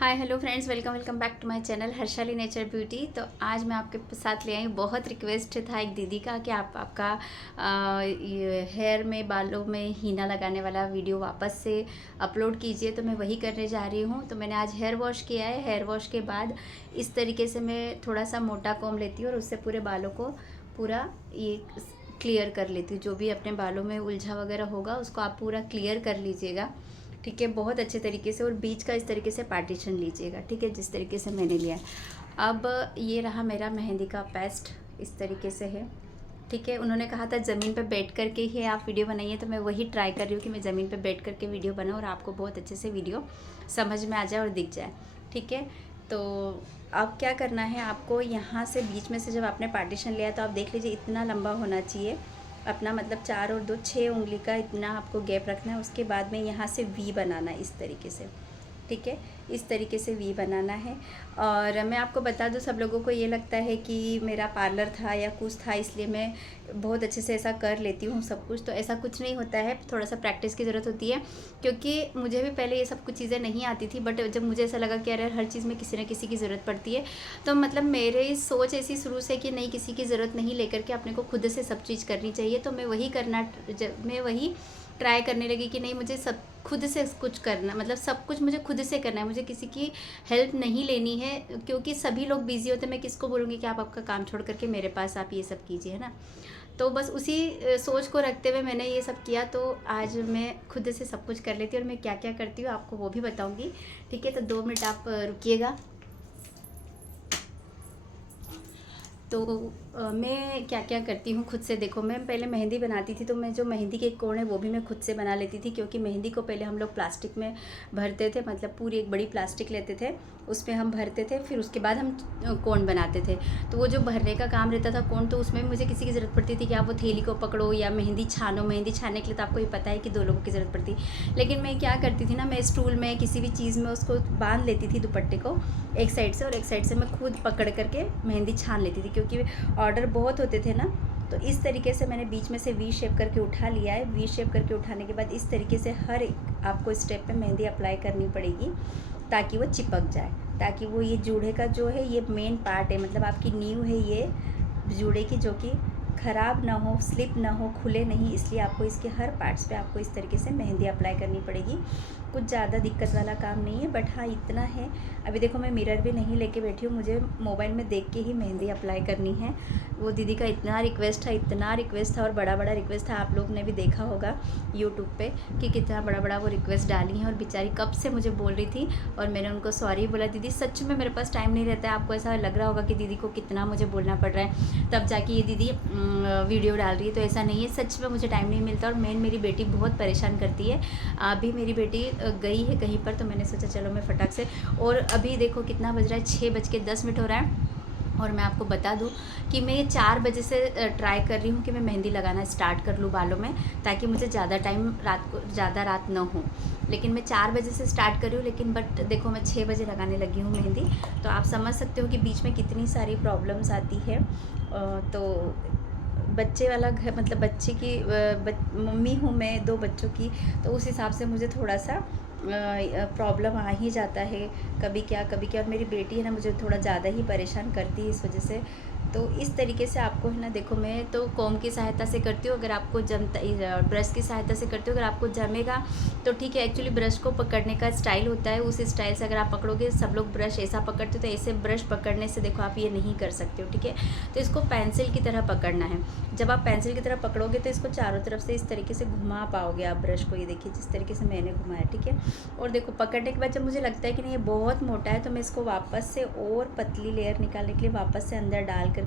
Hi hello friends, welcome welcome back to my channel Harshali nature beauty. तो आज मैं आपके साथ ले आई हूँ, बहुत रिक्वेस्ट था एक दीदी का कि आपका हेयर में बालों में हीना लगाने वाला वीडियो वापस से अपलोड कीजिए। तो मैं वही करने जा रही हूँ। तो मैंने आज हेयर वॉश किया है। हेयर वॉश के बाद इस तरीके से मैं थोड़ा सा मोटा कॉम्ब लेती हूँ और उससे पूरे बालों को पूरा ये क्लियर कर लेती हूँ। जो भी अपने बालों में उलझा वगैरह होगा उसको आप पूरा क्लियर कर लीजिएगा, ठीक है, बहुत अच्छे तरीके से। और बीच का इस तरीके से पार्टीशन लीजिएगा, ठीक है, जिस तरीके से मैंने लिया है। अब ये रहा मेरा मेहंदी का पेस्ट, इस तरीके से है, ठीक है। उन्होंने कहा था ज़मीन पे बैठ कर के ही आप वीडियो बनाइए, तो मैं वही ट्राई कर रही हूँ कि मैं ज़मीन पे बैठ कर के वीडियो बनाऊँ और आपको बहुत अच्छे से वीडियो समझ में आ जाए और दिख जाए, ठीक है। तो अब क्या करना है आपको, यहाँ से बीच में से जब आपने पार्टीशन लिया तो आप देख लीजिए इतना लंबा होना चाहिए अपना, मतलब 4 और 2 6 उंगली का इतना आपको गैप रखना है। उसके बाद में यहाँ से वी बनाना है इस तरीके से, ठीक है, इस तरीके से वी बनाना है। और मैं आपको बता दूं, सब लोगों को ये लगता है कि मेरा पार्लर था या कुछ था इसलिए मैं बहुत अच्छे से ऐसा कर लेती हूँ सब कुछ। तो ऐसा कुछ नहीं होता है, थोड़ा सा प्रैक्टिस की ज़रूरत होती है, क्योंकि मुझे भी पहले ये सब कुछ चीज़ें नहीं आती थी। बट जब मुझे ऐसा लगा कि यार हर चीज़ में किसी न किसी की ज़रूरत पड़ती है, तो मतलब मेरे सोच ऐसी शुरू से कि नहीं, किसी की ज़रूरत नहीं लेकर के अपने को खुद से सब चीज़ करनी चाहिए। तो मैं वही ट्राई करने लगी कि नहीं, मुझे सब खुद से कुछ करना, मतलब सब कुछ मुझे खुद से करना है, मुझे किसी की हेल्प नहीं लेनी है। क्योंकि सभी लोग बिजी होते हैं, मैं किसको बोलूँगी कि आप आपका काम छोड़ करके मेरे पास आप ये सब कीजिए, है ना। तो बस उसी सोच को रखते हुए मैंने ये सब किया। तो आज मैं खुद से सब कुछ कर लेती हूँ और मैं क्या क्या करती हूँ आपको वो भी बताऊँगी, ठीक है। तो 2 मिनट आप रुकिएगा। तो मैं क्या क्या करती हूँ खुद से, देखो, मैं पहले मेहंदी बनाती थी, तो मैं जो मेहंदी के कोण है वो भी मैं खुद से बना लेती थी। क्योंकि मेहंदी को पहले हम लोग प्लास्टिक में भरते थे, मतलब पूरी एक बड़ी प्लास्टिक लेते थे, उसमें हम भरते थे, फिर उसके बाद हम कोण बनाते थे। तो वो जो भरने का काम रहता था कोण, तो उसमें मुझे किसी की ज़रूरत पड़ती थी कि आप वो थैली को पकड़ो या मेहंदी छानो। मेहंदी छानने के लिए तो आपको ये पता है कि 2 लोगों की ज़रूरत पड़ती। लेकिन मैं क्या करती थी ना, मैं स्टूल में किसी भी चीज़ में उसको बांध लेती थी, दुपट्टे को एक साइड से, और एक साइड से मैं खुद पकड़ करके मेहंदी छान लेती थी। क्योंकि ऑर्डर बहुत होते थे ना, तो इस तरीके से मैंने बीच में से वी शेप करके उठा लिया है। वी शेप करके उठाने के बाद इस तरीके से हर एक आपको स्टेप पे मेहंदी अप्लाई करनी पड़ेगी, ताकि वो चिपक जाए, ताकि वो ये जूड़े का जो है ये मेन पार्ट है, मतलब आपकी नींव है ये जूड़े की, जो कि ख़राब ना हो, स्लिप ना हो, खुले नहीं। इसलिए आपको इसके हर पार्ट्स पे आपको इस तरीके से मेहंदी अप्लाई करनी पड़ेगी। कुछ ज़्यादा दिक्कत वाला काम नहीं है, बट हाँ इतना है। अभी देखो मैं मिरर भी नहीं लेके बैठी हूँ, मुझे मोबाइल में देख के ही मेहंदी अप्लाई करनी है। वो दीदी का इतना रिक्वेस्ट था और बड़ा बड़ा रिक्वेस्ट था। आप लोग ने भी देखा होगा यूट्यूब पे कि कितना बड़ा बड़ा वो रिक्वेस्ट डाली है। और बेचारी कब से मुझे बोल रही थी, और मैंने उनको सॉरी बोला, दीदी सच में मेरे पास टाइम नहीं रहता है। आपको ऐसा लग रहा होगा कि दीदी को कितना मुझे बोलना पड़ रहा है, तब जाके ये दीदी वीडियो डाल रही है। तो ऐसा नहीं है, सच में मुझे टाइम नहीं मिलता। और मेरी बेटी बहुत परेशान करती है। अभी मेरी बेटी गई है कहीं पर, तो मैंने सोचा चलो मैं फटाक से, और अभी देखो कितना बज रहा है, 6:10 हो रहा है। और मैं आपको बता दूं कि मैं ये 4 बजे से ट्राई कर रही हूँ कि मैं मेहंदी लगाना स्टार्ट कर लूँ बालों में, ताकि मुझे ज़्यादा टाइम ज़्यादा रात ना हो। लेकिन मैं 4 बजे से स्टार्ट कर रही हूँ, लेकिन बट देखो मैं 6 बजे लगाने लगी हूँ मेहंदी। तो आप समझ सकते हो कि बीच में कितनी सारी प्रॉब्लम्स आती है। तो बच्चे वाला घर, मतलब बच्चे की मम्मी हूँ मैं 2 बच्चों की, तो उस हिसाब से मुझे थोड़ा सा प्रॉब्लम आ ही जाता है, कभी क्या कभी क्या। और मेरी बेटी है ना, मुझे थोड़ा ज़्यादा ही परेशान करती है इस वजह से। तो इस तरीके से आपको है ना, देखो मैं तो कॉम की सहायता से करती हूँ, अगर आपको जमता, ब्रश की सहायता से करती हूँ अगर आपको जमेगा तो ठीक है। एक्चुअली ब्रश को पकड़ने का स्टाइल होता है, उस स्टाइल से अगर आप पकड़ोगे, सब लोग ब्रश ऐसा पकड़ते हो, तो ऐसे ब्रश पकड़ने से देखो आप ये नहीं कर सकते हो, ठीक है। तो इसको पेंसिल की तरह पकड़ना है। जब आप पेंसिल की तरह पकड़ोगे तो इसको चारों तरफ से इस तरीके से घुमा पाओगे आप ब्रश को। ये देखिए जिस तरीके से मैंने घुमाया, ठीक है। और देखो पकड़ने के बाद जब मुझे लगता है कि नहीं ये बहुत मोटा है, तो मैं इसको वापस से और पतली लेयर निकालने के लिए वापस से अंदर डाल करके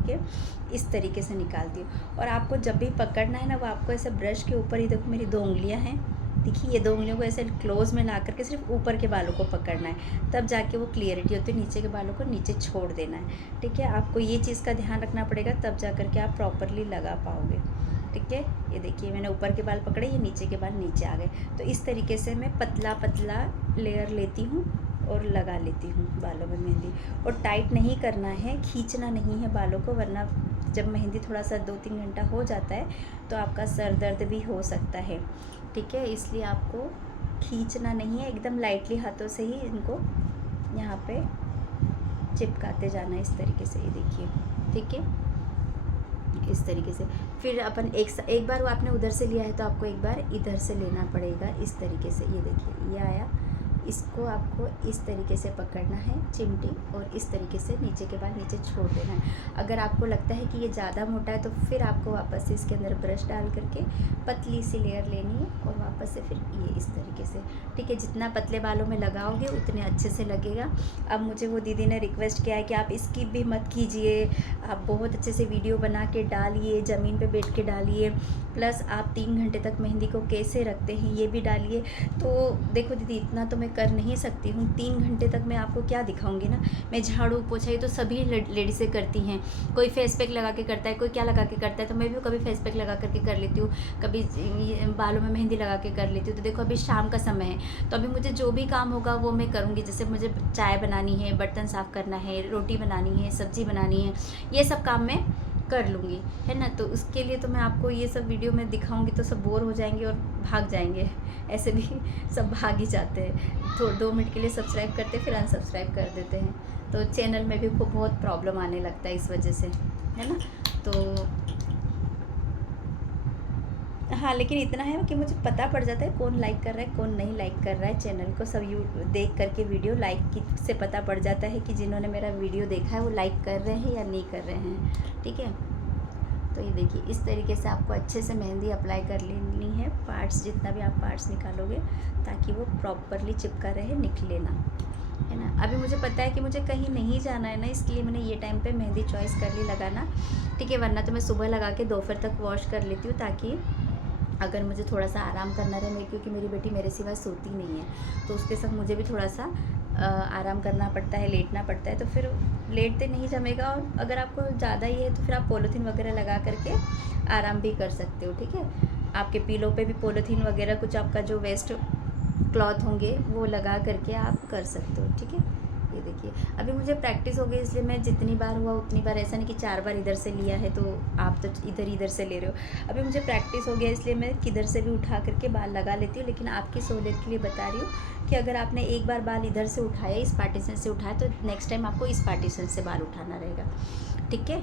इस तरीके से निकालती हूँ। और आपको जब भी पकड़ना है ना, वो आपको ऐसे ब्रश के ऊपर ही, देखो मेरी 2 उंगलियाँ हैं, देखिए ये 2 उंगलियों को ऐसे क्लोज में ला करके सिर्फ ऊपर के बालों को पकड़ना है, तब जाके वो क्लियरिटी होती है। नीचे के बालों को नीचे छोड़ देना है, ठीक है। आपको ये चीज़ का ध्यान रखना पड़ेगा, तब जा करके आप प्रॉपरली लगा पाओगे, ठीक है। ये देखिए मैंने ऊपर के बाल पकड़े, ये नीचे के बाल नीचे आ गए। तो इस तरीके से मैं पतला पतला लेयर लेती हूँ और लगा लेती हूँ बालों में मेहंदी। और टाइट नहीं करना है, खींचना नहीं है बालों को, वरना जब मेहंदी थोड़ा सा 2-3 घंटा हो जाता है तो आपका सर दर्द भी हो सकता है, ठीक है। इसलिए आपको खींचना नहीं है, एकदम लाइटली हाथों से ही इनको यहाँ पे चिपकाते जाना इस तरीके से, ये देखिए, ठीक है, इस तरीके से। फिर अपन एक बार वो आपने उधर से लिया है तो आपको एक बार इधर से लेना पड़ेगा इस तरीके से। ये देखिए, ये आया, इसको आपको इस तरीके से पकड़ना है चिमटी, और इस तरीके से नीचे के बाद नीचे छोड़ देना है। अगर आपको लगता है कि ये ज़्यादा मोटा है तो फिर आपको वापस से इसके अंदर ब्रश डाल करके पतली सी लेयर लेनी है, और वापस से फिर ये इस तरीके से, ठीक है। जितना पतले बालों में लगाओगे उतने अच्छे से लगेगा। अब मुझे वो दीदी ने रिक्वेस्ट किया है कि आप स्किप भी मत कीजिए, आप बहुत अच्छे से वीडियो बना के डालिए, ज़मीन पे बैठ के डालिए, प्लस आप 3 घंटे तक मेहंदी को कैसे रखते हैं ये भी डालिए। तो देखो दीदी, इतना तो मैं कर नहीं सकती हूँ, 3 घंटे तक मैं आपको क्या दिखाऊंगी ना। मैं झाड़ू पोछा ये तो सभी लेडीज़ें करती हैं, कोई फेस पैक लगा के करता है, कोई क्या लगा के करता है, तो मैं भी कभी फेस पैक लगा करके कर लेती हूँ, कभी बालों में मेहंदी लगा के कर लेती हूँ। तो देखो अभी शाम का समय है, तो अभी मुझे जो भी काम होगा वो मैं करूँगी। जैसे मुझे चाय बनानी है, बर्तन साफ़ करना है, रोटी बनानी है, सब्ज़ी बनानी है, ये सब काम मैं कर लूँगी, है ना। तो उसके लिए तो मैं आपको ये सब वीडियो में दिखाऊंगी तो सब बोर हो जाएंगे और भाग जाएंगे, ऐसे भी सब भाग ही जाते हैं, तो 2 मिनट के लिए सब्सक्राइब करते फिर अनसब्सक्राइब कर देते हैं। तो चैनल में भी बहुत प्रॉब्लम आने लगता है इस वजह से, है ना। तो हाँ, लेकिन इतना है कि मुझे पता पड़ जाता है कौन लाइक कर रहा है, कौन नहीं लाइक कर रहा है चैनल को। सब देख करके वीडियो लाइक की से पता पड़ जाता है कि जिन्होंने मेरा वीडियो देखा है वो लाइक कर रहे हैं या नहीं कर रहे हैं, ठीक है। तो ये देखिए, इस तरीके से आपको अच्छे से मेहंदी अप्लाई कर लेनी है, पार्ट्स जितना भी आप पार्ट्स निकालोगे ताकि वो प्रॉपरली चिपका रहे, निकले ना, है ना। अभी मुझे पता है कि मुझे कहीं नहीं जाना है ना, इसलिए मैंने ये टाइम पे मेहंदी चॉइस कर ली लगाना, ठीक है। वरना तो मैं सुबह लगा के दोपहर तक वॉश कर लेती हूँ, ताकि अगर मुझे थोड़ा सा आराम करना रहे, क्योंकि मेरी बेटी मेरे सिवा सोती नहीं है, तो उसके साथ मुझे भी थोड़ा सा आराम करना पड़ता है, लेटना पड़ता है, तो फिर लेटते नहीं जमेगा। और अगर आपको ज़्यादा ही है तो फिर आप पॉलीथीन वगैरह लगा करके आराम भी कर सकते हो, ठीक है। आपके पीलो पे भी पॉलीथीन वगैरह कुछ आपका जो वेस्ट क्लॉथ होंगे वो लगा करके आप कर सकते हो, ठीक है। ये देखिए, अभी मुझे प्रैक्टिस हो गई, इसलिए मैं जितनी बार हुआ उतनी बार, ऐसा नहीं कि 4 बार इधर से लिया है तो आप तो इधर से ले रहे हो। अभी मुझे प्रैक्टिस हो गया, इसलिए मैं किधर से भी उठा करके बाल लगा लेती हूँ। लेकिन आपकी सहूलियत के लिए बता रही हूँ कि अगर आपने एक बार बाल इधर से उठाया, इस पार्टीशन से उठाया, तो नेक्स्ट टाइम आपको इस पार्टीशन से बाल उठाना रहेगा, ठीक है।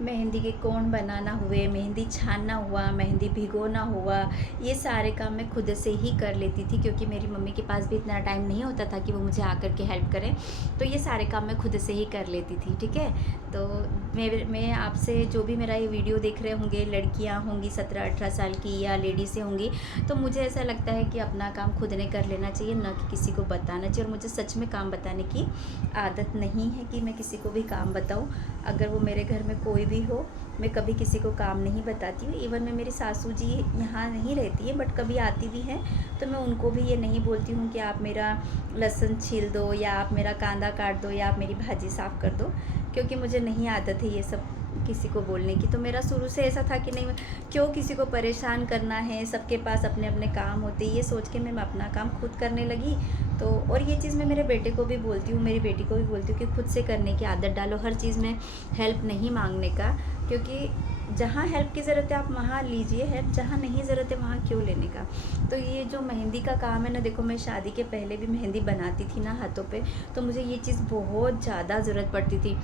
मेहंदी के कोण बनाना हुए, मेहंदी छानना हुआ, मेहंदी भिगोना हुआ, ये सारे काम मैं खुद से ही कर लेती थी, क्योंकि मेरी मम्मी के पास भी इतना टाइम नहीं होता था कि वो मुझे आकर के हेल्प करें। तो ये सारे काम मैं खुद से ही कर लेती थी, ठीक है। तो मैं आपसे, जो भी मेरा ये वीडियो देख रहे होंगे, लड़कियाँ होंगी 17-18 साल की या लेडीज़ें होंगी, तो मुझे ऐसा लगता है कि अपना काम खुद ने कर लेना चाहिए, न कि किसी को बताना चाहिए। और मुझे सच में काम बताने की आदत नहीं है कि मैं किसी को भी काम बताऊँ। अगर वो मेरे घर में कोई भी हो, मैं कभी किसी को काम नहीं बताती हूँ। इवन में मेरी सासू जी यहाँ नहीं रहती है, बट कभी आती भी हैं तो मैं उनको भी ये नहीं बोलती हूँ कि आप मेरा लहसुन छील दो, या आप मेरा कांदा काट दो, या आप मेरी भाजी साफ़ कर दो, क्योंकि मुझे नहीं आदत है ये सब किसी को बोलने की। तो मेरा शुरू से ऐसा था कि नहीं, क्यों किसी को परेशान करना है, सबके पास अपने अपने काम होते, ये सोच के मैं अपना काम खुद करने लगी। तो और ये चीज़ मैं मेरे बेटे को भी बोलती हूँ, मेरी बेटी को भी बोलती हूँ कि खुद से करने की आदत डालो, हर चीज़ में हेल्प नहीं मांगने का, क्योंकि जहाँ हेल्प की ज़रूरत है आप वहाँ लीजिए हेल्प, जहाँ नहीं ज़रूरत है वहाँ क्यों लेने का। तो ये जो मेहंदी का काम है ना, देखो मैं शादी के पहले भी मेहंदी बनाती थी ना हाथों पे, तो मुझे ये चीज़ बहुत ज़्यादा ज़रूरत पड़ती थी।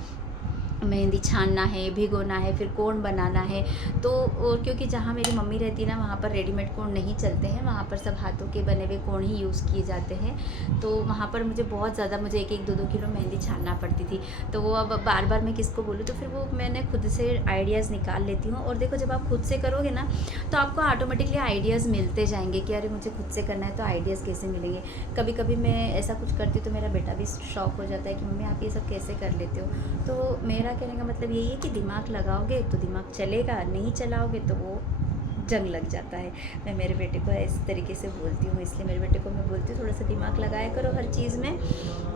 मेहंदी छानना है, भिगोना है, फिर कोण बनाना है। तो और क्योंकि जहाँ मेरी मम्मी रहती है ना, वहाँ पर रेडीमेड कोण नहीं चलते हैं, वहाँ पर सब हाथों के बने हुए कोण ही यूज़ किए जाते हैं। तो वहाँ पर मुझे बहुत ज़्यादा, मुझे 1-1, 2-2 किलो मेहंदी छानना पड़ती थी। तो वो अब बार बार मैं किसको बोलूँ, तो फिर वो मैंने खुद से आइडियाज़ निकाल लेती हूँ। और देखो, जब आप खुद से करोगे ना तो आपको ऑटोमेटिकली आइडियाज़ मिलते जाएंगे कि अरे मुझे खुद से करना है तो आइडियाज़ कैसे मिलेंगे। कभी कभी मैं ऐसा कुछ करती हूँ तो मेरा बेटा भी शौक हो जाता है कि मम्मी आप ये सब कैसे कर लेते हो। तो मेरा कहने का मतलब यही है कि दिमाग लगाओगे तो दिमाग चलेगा, नहीं चलाओगे तो वो जंग लग जाता है। मैं मेरे बेटे को इस तरीके से बोलती हूँ, इसलिए मेरे बेटे को मैं बोलती हूँ थोड़ा सा दिमाग लगाया करो हर चीज़ में,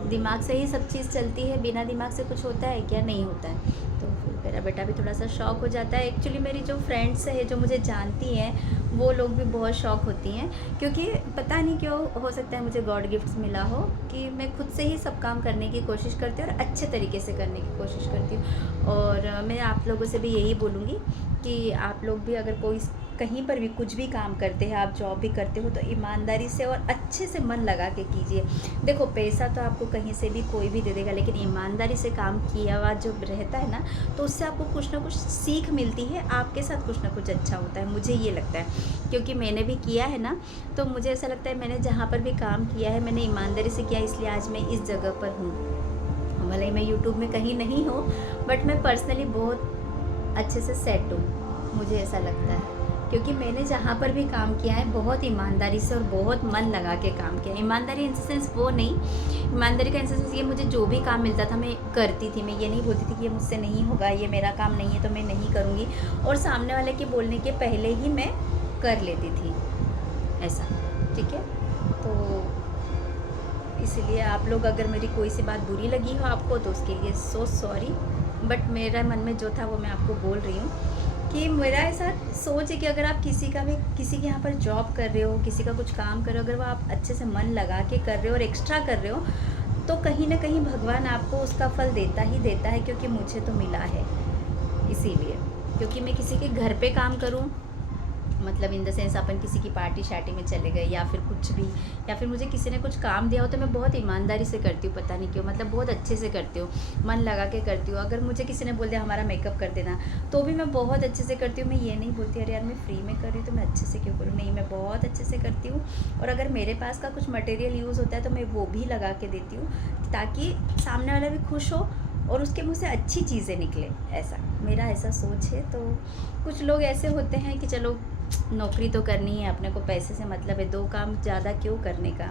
दिमाग से ही सब चीज़ चलती है, बिना दिमाग से कुछ होता है क्या? नहीं होता है। तो फिर मेरा बेटा भी थोड़ा सा शॉक हो जाता है। एक्चुअली मेरी जो फ्रेंड्स है जो मुझे जानती हैं वो लोग भी बहुत शॉक होती हैं, क्योंकि पता नहीं क्यों, हो सकता है मुझे गॉड गिफ्ट्स मिला हो कि मैं खुद से ही सब काम करने की कोशिश करती हूँ और अच्छे तरीके से करने की कोशिश करती हूँ। और मैं आप लोगों से भी यही बोलूँगी कि आप लोग भी अगर कोई कहीं पर भी कुछ भी काम करते हैं, आप जॉब भी करते हो, तो ईमानदारी से और अच्छे से मन लगा के कीजिए। देखो पैसा तो आपको कहीं से भी कोई भी दे देगा, लेकिन ईमानदारी से काम किया हुआ जो रहता है ना, तो उससे आपको कुछ ना कुछ सीख मिलती है, आपके साथ कुछ ना कुछ अच्छा होता है, मुझे ये लगता है। क्योंकि मैंने भी किया है ना, तो मुझे ऐसा लगता है मैंने जहाँ पर भी काम किया है मैंने ईमानदारी से किया, इसलिए आज मैं इस जगह पर हूँ। भले ही मैं यूट्यूब में कहीं नहीं हूँ, बट मैं पर्सनली बहुत अच्छे से सेट हूँ, मुझे ऐसा लगता है। क्योंकि मैंने जहाँ पर भी काम किया है बहुत ईमानदारी से और बहुत मन लगा के काम किया। ईमानदारी इन सेंस वो नहीं, ईमानदारी का इन सेंस ये, मुझे जो भी काम मिलता था मैं करती थी। मैं ये नहीं बोलती थी कि ये मुझसे नहीं होगा, ये मेरा काम नहीं है तो मैं नहीं करूँगी, और सामने वाले के बोलने के पहले ही मैं कर लेती थी ऐसा। ठीक है, तो इसलिए आप लोग अगर मेरी कोई सी बात बुरी लगी हो आपको तो उसके लिए सो सॉरी, बट मेरा मन में जो था वो मैं आपको बोल रही हूँ कि मेरा ऐसा सोच है कि अगर आप किसी के यहाँ पर जॉब कर रहे हो, किसी का कुछ काम कर रहे हो, अगर वो आप अच्छे से मन लगा के कर रहे हो और एक्स्ट्रा कर रहे हो, तो कहीं ना कहीं भगवान आपको उसका फल देता ही देता है। क्योंकि मुझे तो मिला है, इसीलिए। क्योंकि मैं किसी के घर पे काम करूँ, मतलब इन द सेंस अपन किसी की पार्टी शार्टी में चले गए या फिर कुछ भी, या फिर मुझे किसी ने कुछ काम दिया हो, तो मैं बहुत ईमानदारी से करती हूँ, पता नहीं क्यों, मतलब बहुत अच्छे से करती हूँ, मन लगा के करती हूँ। अगर मुझे किसी ने बोल दिया हमारा मेकअप कर देना, तो भी मैं बहुत अच्छे से करती हूँ। मैं ये नहीं बोलती अरे यार मैं फ्री में कर रही हूँ तो मैं अच्छे से क्यों करूँ, नहीं, मैं बहुत अच्छे से करती हूँ। और अगर मेरे पास का कुछ मटेरियल यूज़ होता है तो मैं वो भी लगा के देती हूँ, ताकि सामने वाला भी खुश हो और उसके मुँह से अच्छी चीज़ें निकले, ऐसा मेरा ऐसा सोच है। तो कुछ लोग ऐसे होते हैं कि चलो नौकरी तो करनी है, अपने को पैसे से मतलब है, 2 काम ज़्यादा क्यों करने का,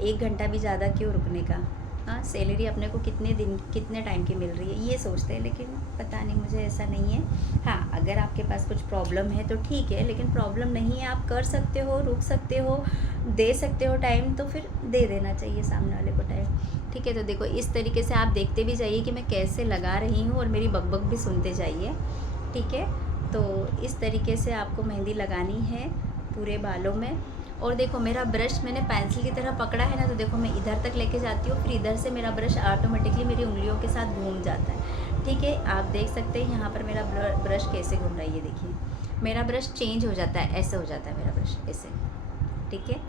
1 घंटा भी ज़्यादा क्यों रुकने का, हाँ सैलरी अपने को कितने दिन कितने टाइम की मिल रही है, ये सोचते हैं। लेकिन पता नहीं, मुझे ऐसा नहीं है। हाँ, अगर आपके पास कुछ प्रॉब्लम है तो ठीक है, लेकिन प्रॉब्लम नहीं है, आप कर सकते हो, रुक सकते हो, दे सकते हो टाइम, तो फिर दे देना चाहिए सामने वाले को टाइम। ठीक है, तो देखो इस तरीके से आप देखते भी जाइए कि मैं कैसे लगा रही हूँ और मेरी बकबक भी सुनते जाइए। ठीक है, तो इस तरीके से आपको मेहंदी लगानी है पूरे बालों में। और देखो मेरा ब्रश मैंने पेंसिल की तरह पकड़ा है ना, तो देखो मैं इधर तक लेके जाती हूँ, फिर इधर से मेरा ब्रश ऑटोमेटिकली मेरी उंगलियों के साथ घूम जाता है। ठीक है, आप देख सकते हैं यहाँ पर मेरा ब्रश कैसे घूम रहा है, ये देखिए मेरा ब्रश चेंज हो जाता है, ऐसे हो जाता है मेरा ब्रश ऐसे। ठीक है,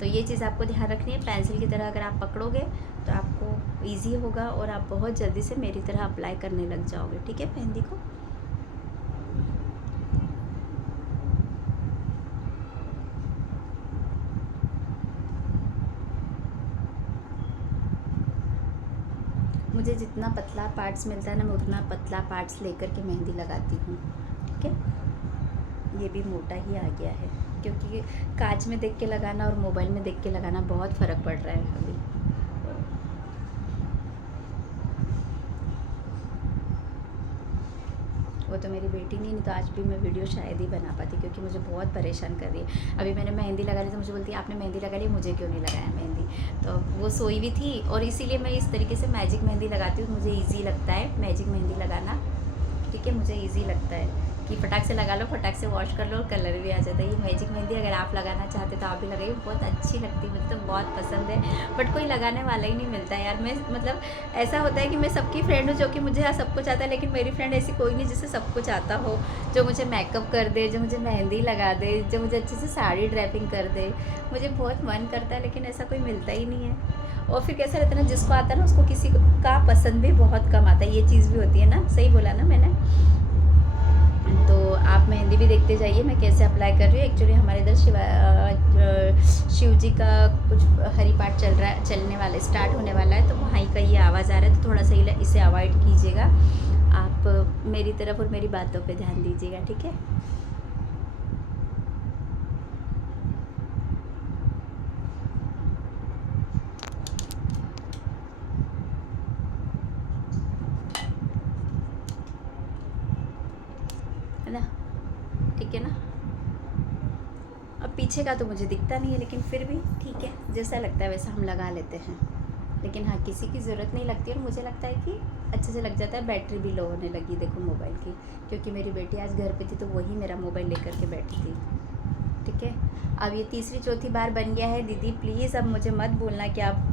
तो ये चीज़ आपको ध्यान रखनी है। पेंसिल की तरह अगर आप पकड़ोगे तो आपको ईजी होगा और आप बहुत जल्दी से मेरी तरह अप्लाई करने लग जाओगे। ठीक है, मेहंदी को मुझे जितना पतला पार्ट्स मिलता है ना, मैं उतना पतला पार्ट्स लेकर के मेहंदी लगाती हूँ। ठीक है, ये भी मोटा ही आ गया है, क्योंकि कांच में देख के लगाना और मोबाइल में देख के लगाना बहुत फ़र्क पड़ रहा है अभी। वो तो मेरी बेटी नहीं तो आज भी मैं वीडियो शायद ही बना पाती, क्योंकि मुझे बहुत परेशान कर रही है। अभी मैंने मेहंदी लगा ली तो मुझे बोलती है आपने मेहंदी लगा ली, मुझे क्यों नहीं लगाया मेहंदी। तो वो सोई भी थी, और इसीलिए मैं इस तरीके से मैजिक मेहंदी लगाती हूँ, मुझे ईजी लगता है मैजिक मेहंदी लगाना। ठीक है, मुझे ईजी लगता है कि फटाक से लगा लो, फटाक से वॉश कर लो और कलर भी आ जाता है। ये मैजिक मेहंदी अगर आप लगाना चाहते तो आप भी लगाइए, बहुत अच्छी लगती है, मुझे तो बहुत पसंद है। बट कोई लगाने वाला ही नहीं मिलता है यार। मैं मतलब ऐसा होता है कि मैं सबकी फ्रेंड हूँ जो कि मुझे सब कुछ आता है, लेकिन मेरी फ्रेंड ऐसी कोई नहीं जिसे सब कुछ आता हो, जो मुझे मेकअप कर दे, जो मुझे मेहंदी लगा दे, जो मुझे अच्छे से साड़ी ड्रेपिंग कर दे। मुझे बहुत मन करता है, लेकिन ऐसा कोई मिलता ही नहीं है। और फिर कैसा रहता है ना, जिसको आता है ना उसको किसी का पसंद भी बहुत कम आता है, ये चीज़ भी होती है ना। सही बोला ना मैंने। तो आप मेहंदी भी देखते जाइए मैं कैसे अप्लाई कर रही हूँ। एक्चुअली हमारे इधर शिव जी का कुछ हरि पाठ चलने वाला स्टार्ट होने वाला है, तो वहीं का ये आवाज़ आ रहा है, तो थोड़ा सा इसे अवॉइड कीजिएगा। आप मेरी तरफ और मेरी बातों पे ध्यान दीजिएगा। ठीक है, है ना। ठीक है ना, अब पीछे का तो मुझे दिखता नहीं है, लेकिन फिर भी ठीक है, जैसा लगता है वैसा हम लगा लेते हैं। लेकिन हाँ, किसी की ज़रूरत नहीं लगती और मुझे लगता है कि अच्छे से लग जाता है। बैटरी भी लो होने लगी देखो मोबाइल की, क्योंकि मेरी बेटी आज घर पे थी तो वही मेरा मोबाइल लेकर के बैठी थी। ठीक है, अब ये तीसरी चौथी बार बन गया है। दीदी प्लीज़ अब मुझे मत बोलना कि आप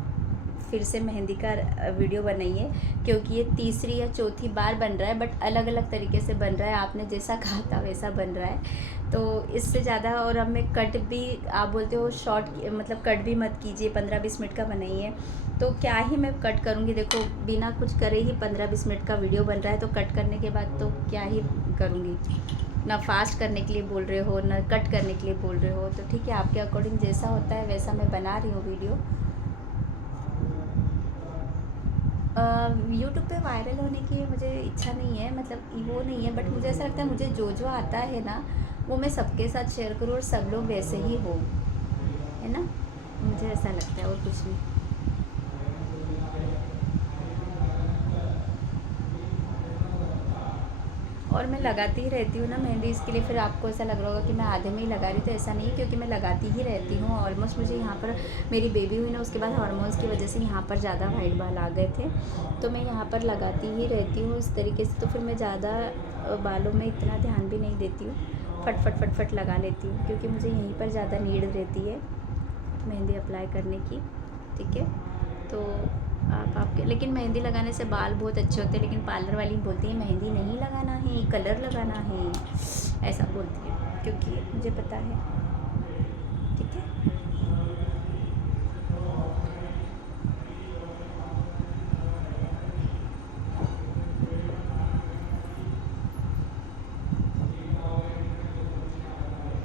फिर से मेहंदी का वीडियो बनाइए, क्योंकि ये तीसरी या चौथी बार बन रहा है, बट अलग अलग तरीके से बन रहा है। आपने जैसा कहा था वैसा बन रहा है, तो इससे ज़्यादा। और अब मैं कट भी, आप बोलते हो शॉर्ट मतलब कट भी मत कीजिए, 15-20 मिनट का बनाइए, तो क्या ही मैं कट करूँगी। देखो बिना कुछ करे ही 15-20 मिनट का वीडियो बन रहा है, तो कट करने के बाद तो क्या ही करूँगी। ना फास्ट करने के लिए बोल रहे हो, ना कट करने के लिए बोल रहे हो, तो ठीक है, आपके अकॉर्डिंग जैसा होता है वैसा मैं बना रही हूँ वीडियो। यूट्यूब पे वायरल होने की मुझे इच्छा नहीं है, मतलब वो नहीं है, बट मुझे ऐसा लगता है मुझे जो जो आता है ना वो मैं सबके साथ शेयर करूँ और सब लोग वैसे ही हो, है ना, मुझे ऐसा लगता है और कुछ नहीं। और मैं लगाती ही रहती हूँ ना मेहंदी, इसके लिए फिर आपको ऐसा लग रहा होगा कि मैं आधे में ही लगा रही, तो ऐसा नहीं, क्योंकि मैं लगाती ही रहती हूँ ऑलमोस्ट। मुझे यहाँ पर मेरी बेबी हुई ना, उसके बाद हार्मोन्स की वजह से यहाँ पर ज़्यादा वाइट बाल आ गए थे, तो मैं यहाँ पर लगाती ही रहती हूँ इस तरीके से। तो फिर मैं ज़्यादा बालों में इतना ध्यान भी नहीं देती हूँ, फट लगा लेती हूँ, क्योंकि मुझे यहीं पर ज़्यादा नीड रहती है मेहंदी अप्लाई करने की। ठीक है, तो आपके लेकिन मेहंदी लगाने से बाल बहुत अच्छे होते हैं, लेकिन पार्लर वाली बोलती है मेहंदी नहीं लगाना है, कलर लगाना है, ऐसा बोलती है, क्योंकि मुझे पता है। ठीक है,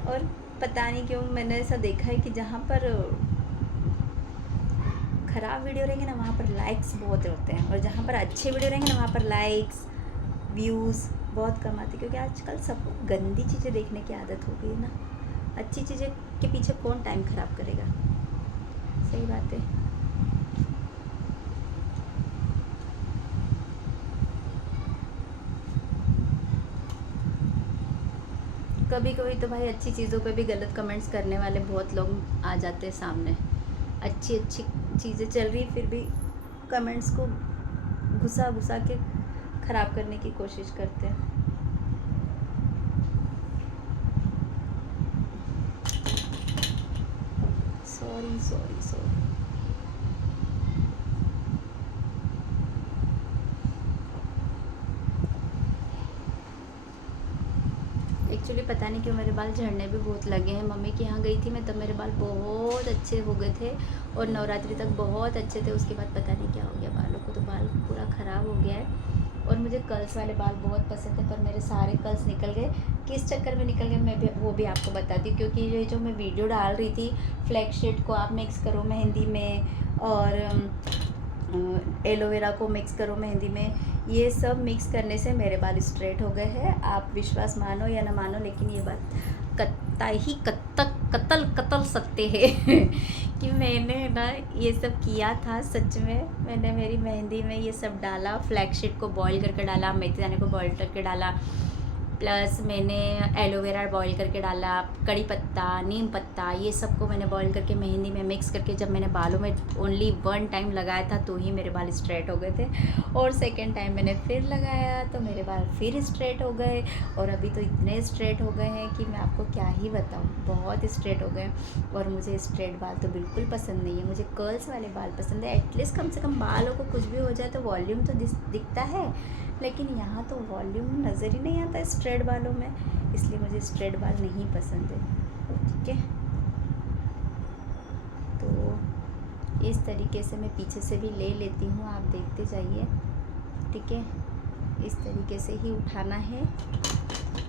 और पता नहीं क्यों मैंने ऐसा देखा है कि जहाँ पर ख़राब वीडियो रहेंगे ना वहाँ पर लाइक्स बहुत होते हैं, और जहाँ पर अच्छे वीडियो रहेंगे ना वहाँ पर लाइक्स व्यूज़ बहुत कम आते, क्योंकि आजकल सबको गंदी चीज़ें देखने की आदत हो गई है ना। अच्छी चीज़ें के पीछे कौन टाइम ख़राब करेगा, सही बात है। कभी कभी तो भाई अच्छी चीज़ों पे भी गलत कमेंट्स करने वाले बहुत लोग आ जाते हैं सामने। अच्छी अच्छी चीज़ें चल रही फिर भी कमेंट्स को घुसा घुसा के ख़राब करने की कोशिश करते हैं। Sorry sorry sorry. एक्चुअली पता नहीं क्यों मेरे बाल झड़ने भी बहुत लगे हैं। मम्मी के यहाँ गई थी मैं, तब मेरे बाल बहुत अच्छे हो गए थे और नवरात्रि तक बहुत अच्छे थे। उसके बाद पता नहीं क्या हो गया बालों को, तो बाल पूरा ख़राब हो गया है। और मुझे कर्ल्स वाले बाल बहुत पसंद है, पर मेरे सारे कर्ल्स निकल गए। किस चक्कर में निकल गए मैं भी वो भी आपको बताती हूँ, क्योंकि ये जो मैं वीडियो डाल रही थी फ्लैक्सशीट को आप मिक्स करो मेहंदी में और एलोवेरा को मिक्स करो मेहंदी में, ये सब मिक्स करने से मेरे बाल स्ट्रेट हो गए हैं। आप विश्वास मानो या ना मानो, लेकिन ये बात कतल सकते हैं कि मैंने ना ये सब किया था सच में। मैंने मेरी मेहंदी में ये सब डाला, फ्लैक्सशीट को बॉईल करके डाला, मेथी दाने को बॉईल करके डाला, प्लस मैंने एलोवेरा बॉईल करके डाला, कड़ी पत्ता, नीम पत्ता, ये सब को मैंने बॉईल करके मेहंदी में मिक्स करके जब मैंने बालों में ओनली 1 टाइम लगाया था तो ही मेरे बाल स्ट्रेट हो गए थे। और सेकंड टाइम मैंने फिर लगाया तो मेरे बाल फिर स्ट्रेट हो गए, और अभी तो इतने स्ट्रेट हो गए हैं कि मैं आपको क्या ही बताऊँ, बहुत स्ट्रेट हो गए। और मुझे स्ट्रेट बाल तो बिल्कुल पसंद नहीं है, मुझे कर्ल्स वाले बाल पसंद है। एटलीस्ट कम से कम बालों को कुछ भी हो जाए तो वॉल्यूम तो दिखता है, लेकिन यहाँ तो वॉल्यूम नज़र ही नहीं आता स्ट्रेट बालों में, इसलिए मुझे स्ट्रेट बाल नहीं पसंद है। ठीक है, तो इस तरीके से मैं पीछे से भी ले लेती हूँ, आप देखते जाइए। ठीक है, इस तरीके से ही उठाना है,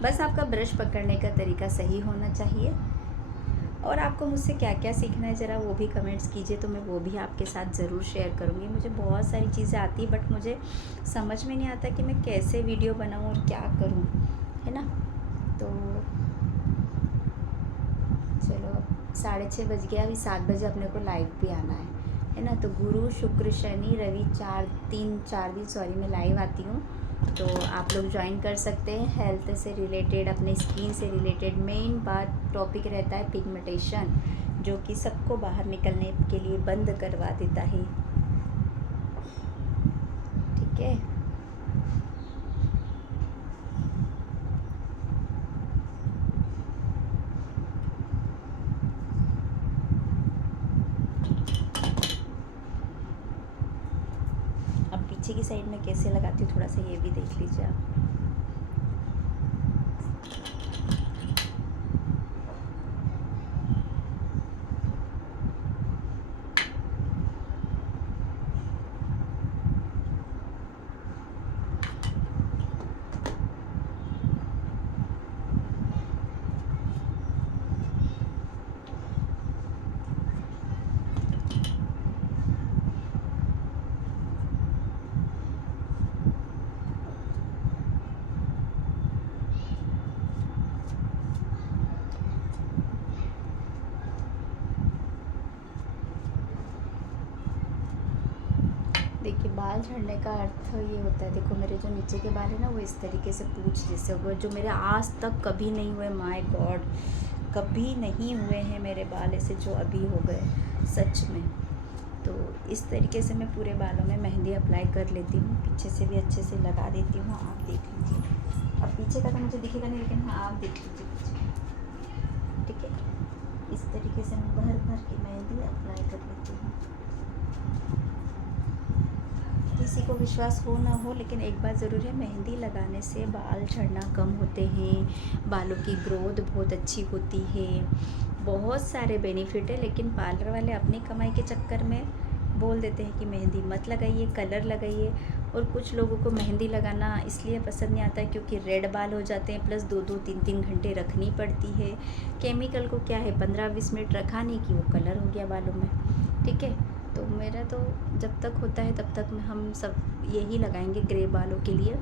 बस आपका ब्रश पकड़ने का तरीका सही होना चाहिए। और आपको मुझसे क्या क्या सीखना है ज़रा वो भी कमेंट्स कीजिए, तो मैं वो भी आपके साथ ज़रूर शेयर करूँगी। मुझे बहुत सारी चीज़ें आती है, बट मुझे समझ में नहीं आता कि मैं कैसे वीडियो बनाऊँ और क्या करूँ, है ना। तो चलो, अब 6:30 बज गया, अभी 7 बजे अपने को लाइव भी आना है ना। तो गुरु शुक्र शनि रवि 4 दिन मैं लाइव आती हूँ। तो आप लोग ज्वाइन कर सकते हैं। हेल्थ से रिलेटेड, अपने स्किन से रिलेटेड मेन बात टॉपिक रहता है पिगमेंटेशन, जो कि सबको बाहर निकलने के लिए बंद करवा देता है। ठीक है, अब पीछे की साइड में कैसे लगाती हूँ थोड़ा सा ये भी देख लीजिए आप। देखिए, बाल झड़ने का अर्थ ये होता है, देखो मेरे जो नीचे के बाल है ना वो इस तरीके से पूंछ जैसे हुए, जो मेरे आज तक कभी नहीं हुए। माय गॉड, कभी नहीं हुए हैं मेरे बाल ऐसे जो अभी हो गए सच में। तो इस तरीके से मैं पूरे बालों में मेहंदी अप्लाई कर लेती हूँ, पीछे से भी अच्छे से लगा देती हूँ। आप देख लीजिए, अब पीछे का तो मुझे दिखेगा नहीं, लेकिन हाँ आप देख लीजिए पीछे। ठीक है, इस तरीके से मैं भर भर के मेहंदी अप्लाई कर लेती हूँ। किसी को विश्वास हो ना हो, लेकिन एक बात ज़रूर है, मेहंदी लगाने से बाल झड़ना कम होते हैं, बालों की ग्रोथ बहुत अच्छी होती है, बहुत सारे बेनिफिट है। लेकिन पार्लर वाले अपनी कमाई के चक्कर में बोल देते हैं कि मेहंदी मत लगाइए, कलर लगाइए। और कुछ लोगों को मेहंदी लगाना इसलिए पसंद नहीं आता है क्योंकि रेड बाल हो जाते हैं, प्लस 2-2 3-3 घंटे रखनी पड़ती है। केमिकल को क्या है, 15-20 मिनट रखा नहीं कि वो कलर हो गया बालों में। ठीक है, तो मेरा तो जब तक होता है तब तक हम सब यही लगाएंगे ग्रे बालों के लिए।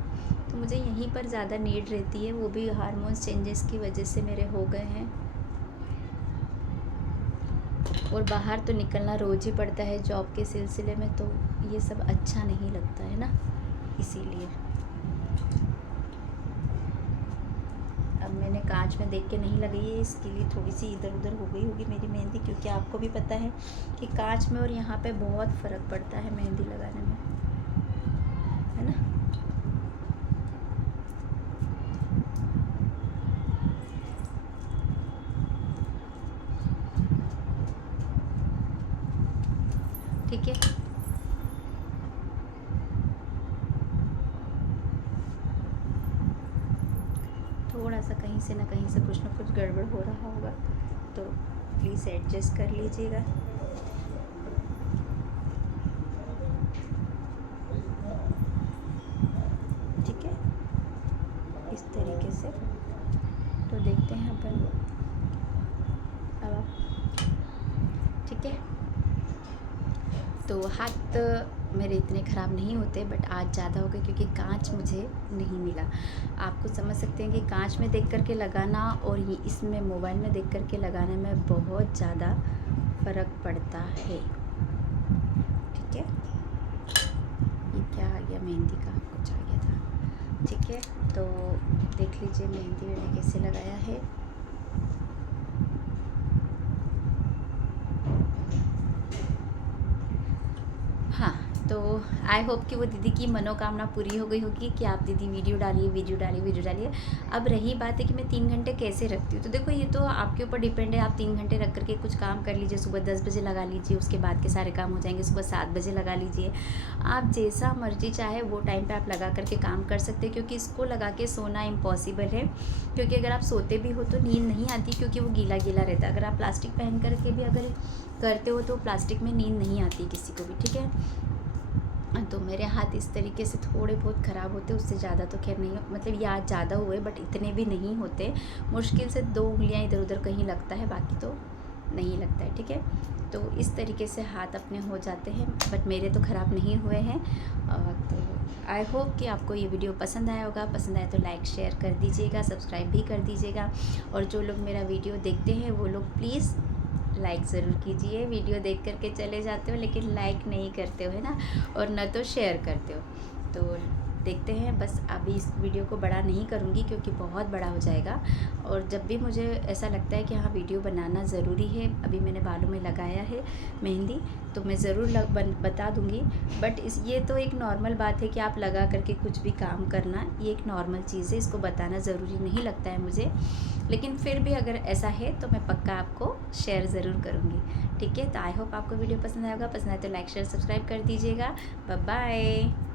तो मुझे यहीं पर ज़्यादा नीड रहती है, वो भी हार्मोन्स चेंजेस की वजह से मेरे हो गए हैं। और बाहर तो निकलना रोज़ ही पड़ता है जॉब के सिलसिले में, तो ये सब अच्छा नहीं लगता है ना, इसीलिए। अब मैंने कांच में देख के नहीं लगाई है, इसके लिए थोड़ी सी इधर उधर हो गई होगी मेरी मेहंदी, क्योंकि आपको भी पता है कि कांच में और यहाँ पे बहुत फ़र्क पड़ता है मेहंदी लगाने में, है ना। ठीक है, थोड़ा सा कहीं से ना कहीं से कुछ ना कुछ गड़बड़ हो रहा होगा, तो प्लीज़ एडजस्ट कर लीजिएगा। ठीक है, इस तरीके से। तो देखते हैं अपन अब। ठीक है, तो हाथ मेरे इतने ख़राब नहीं होते, बट आज ज़्यादा हो गए क्योंकि कांच मुझे नहीं मिला। आपको समझ सकते हैं कि कांच में देख करके लगाना और ये इसमें मोबाइल में देख करके लगाने में बहुत ज़्यादा फ़र्क पड़ता है। ठीक है, ये क्या आ गया, मेहंदी का कुछ आ गया था। ठीक है, तो देख लीजिए मेहंदी मैंने कैसे लगाया है। हाँ, तो आई होप कि वो दीदी की मनोकामना पूरी हो गई होगी कि आप दीदी वीडियो डालिए, वीडियो डालिए, वीडियो डालिए। अब रही बात है कि मैं 3 घंटे कैसे रखती हूँ, तो देखो ये तो आपके ऊपर डिपेंड है। आप 3 घंटे रख करके कुछ काम कर लीजिए, सुबह 10 बजे लगा लीजिए, उसके बाद के सारे काम हो जाएंगे, सुबह 7 बजे लगा लीजिए। आप जैसा मर्जी चाहे वो टाइम पर आप लगा करके काम कर सकते हैं, क्योंकि इसको लगा के सोना इम्पॉसिबल है। क्योंकि अगर आप सोते भी हो तो नींद नहीं आती, क्योंकि वो गीला गीला रहता है। अगर आप प्लास्टिक पहन करके भी अगर करते हो तो प्लास्टिक में नींद नहीं आती किसी को भी। ठीक है, तो मेरे हाथ इस तरीके से थोड़े बहुत ख़राब होते, उससे ज़्यादा तो खैर नहीं, मतलब ये आज ज़्यादा हुए बट इतने भी नहीं होते। मुश्किल से 2 उंगलियाँ इधर उधर कहीं लगता है, बाकी तो नहीं लगता है। ठीक है, तो इस तरीके से हाथ अपने हो जाते हैं, बट मेरे तो ख़राब नहीं हुए हैं। तो आई होप कि आपको ये वीडियो पसंद आया होगा। पसंद आए तो लाइक शेयर कर दीजिएगा, सब्सक्राइब भी कर दीजिएगा। और जो लोग मेरा वीडियो देखते हैं वो लोग प्लीज़ लाइक ज़रूर कीजिए। वीडियो देख करके चले जाते हो लेकिन लाइक नहीं करते हो, है ना, और न तो शेयर करते हो। तो देखते हैं। बस अभी इस वीडियो को बड़ा नहीं करूँगी क्योंकि बहुत बड़ा हो जाएगा, और जब भी मुझे ऐसा लगता है कि हाँ वीडियो बनाना ज़रूरी है, अभी मैंने बालों में लगाया है मेहंदी, तो मैं ज़रूर बता दूँगी। बट ये तो एक नॉर्मल बात है कि आप लगा करके कुछ भी काम करना, ये एक नॉर्मल चीज़ है, इसको बताना ज़रूरी नहीं लगता है मुझे। लेकिन फिर भी अगर ऐसा है तो मैं पक्का आपको शेयर ज़रूर करूँगी। ठीक है, तो आई होप आपको वीडियो पसंद आएगा। पसंद आए तो लाइक शेयर सब्सक्राइब कर दीजिएगा। Bye bye.